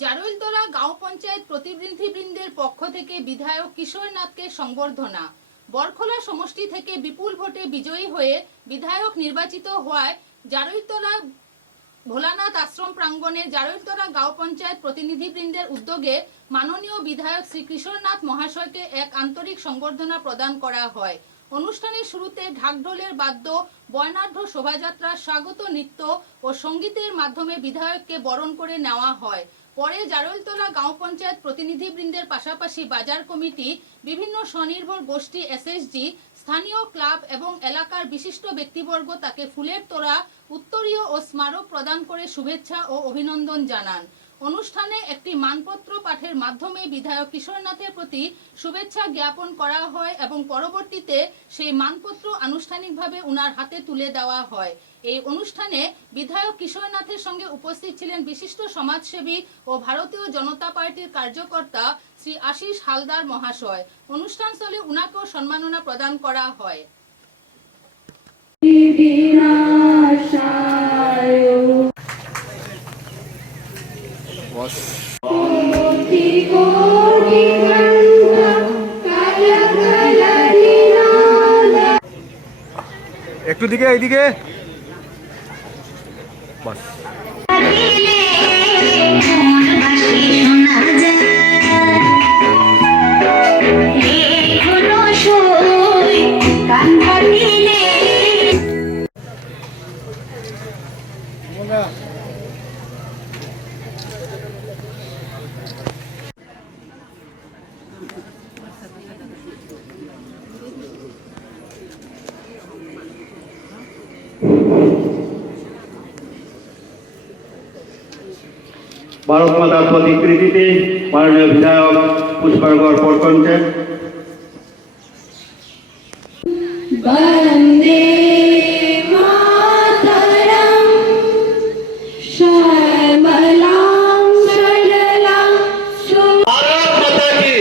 জারৈলতলা গাঁও পঞ্চায়েত প্রতিনিধিবৃন্দের পক্ষ থেকে বিধায়ক কিশোর নাথকে সংবর্ধনা। বরখোলা সমষ্টি থেকে বিপুল ভোটে বিজয়ী হয়ে বিধায়ক নির্বাচিত হওয়ায় জারৈলতলা ভোলানাথ আশ্রম প্রাঙ্গণে জারৈলতলা গাঁও পঞ্চায়েত প্রতিনিধিবৃন্দের উদ্যোগে মাননীয় বিধায়ক শ্রী কিশোর নাথ মহাশয়কে এক আন্তরিক সংবর্ধনা প্রদান করা হয়। অনুষ্ঠানের শুরুতে ঢাকঢোলের বাদ্য, বর্ণাঢ্য শোভাযাত্রা, স্বাগত নৃত্য ও সঙ্গীতের মাধ্যমে বিধায়ককে বরণ করে নেওয়া হয়। পরে জারৈলতলা গাঁও পঞ্চায়েত প্রতিনিধিবৃন্দের পাশাপাশি বাজার কমিটি, বিভিন্ন স্বনির্ভর গোষ্ঠী, এসএসজি, স্থানীয় ক্লাব এবং এলাকার বিশিষ্ট ব্যক্তিবর্গ তাকে ফুলের তোড়া, উত্তরীয় ও স্মারক প্রদান করে শুভেচ্ছা ও অভিনন্দন জানান। অনুষ্ঠানে একটি মানপত্র পাঠের মাধ্যমে বিধায়ক কিশোর নাথের প্রতি শুভেচ্ছা জ্ঞাপন করা হয় এবং পরবর্তীতে সেই মানপত্র আনুষ্ঠানিকভাবে উনার হাতে তুলে দেওয়া হয়। এই অনুষ্ঠানে বিধায়ক কিশোর নাথের সঙ্গে উপস্থিত ছিলেন বিশিষ্ট সমাজসেবী ও ভারতীয় জনতা পার্টির কার্যকর্তা শ্রী আশিস হালদার মহাশয়। অনুষ্ঠানস্থলে উনাকেও সম্মাননা প্রদান করা হয়। একটু দিকে এইদিকে বাস। ভারত মাতার প্রতিকৃতিতে মাননীয় বিধায়ক পুষ্পাগর পটকঞ্চেন। বন্দে মাতরম শ্যামলাং সরলাং भारत माता की,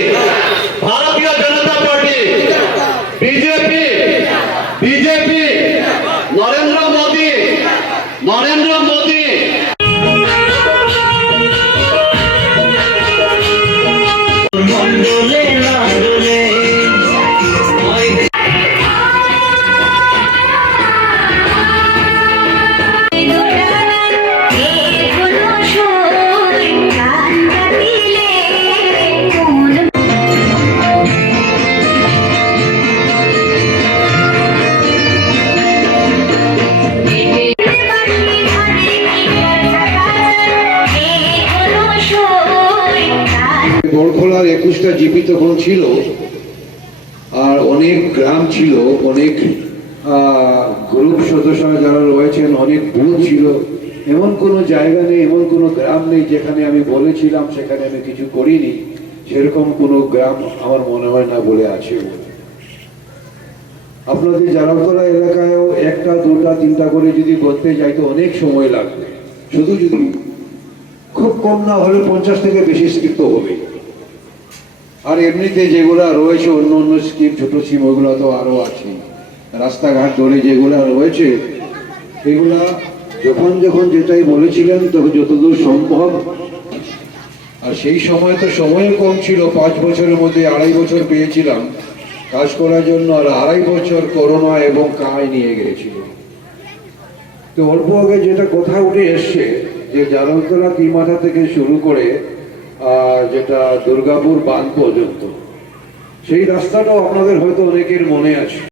भारतीय जनता पार्टी, बीजेपी, नरेंद्र मोदी। বরখোলার 21টা জিপি তখন ছিল, আর অনেক গ্রাম ছিল, অনেক গ্রুপ সদস্যরা যারা রয়েছেন, অনেক বুথ ছিল। এমন কোনো জায়গা নেই, এমন কোনো গ্রাম নেই যেখানে আমি বলেছিলাম সেখানে আমি কিছু করিনি। সেরকম কোনো গ্রাম আমার মনে হয় না বলে আছে। আপনাদের জারৈলতলা এলাকায়ও একটা, দুটা, তিনটা করে যদি করতে যাই তো অনেক সময় লাগবে। শুধু যদি খুব কম না হলে 50 থেকে বেশি স্কিপ তো হবে। আর এমনিতে যেগুলা রয়েছে অন্য অন্য স্কিম, ছোট স্কিম, ওগুলো তো আরো আছে। রাস্তাঘাট ধরে যেগুলা রয়েছে এগুলা যখন যেটাই বলেছিলেন তখন যতদূর সম্ভব। আর সেই সময় তো সময় কম ছিল, 5 বছরের মধ্যে 2.5 বছর পেয়েছিলাম কাজ করার জন্য, আর 2.5 বছর করোনা এবং কাজ নিয়ে গিয়েছিল। তো অল্প আগে যেটা কথা উঠে এসছে যে জারৈলতলা তিমাথা থেকে শুরু করে যেটা দুর্গাপুর বাঁধ পর্যন্ত, সেই রাস্তাটাও আপনাদের হয়তো অনেকের মনে আছে।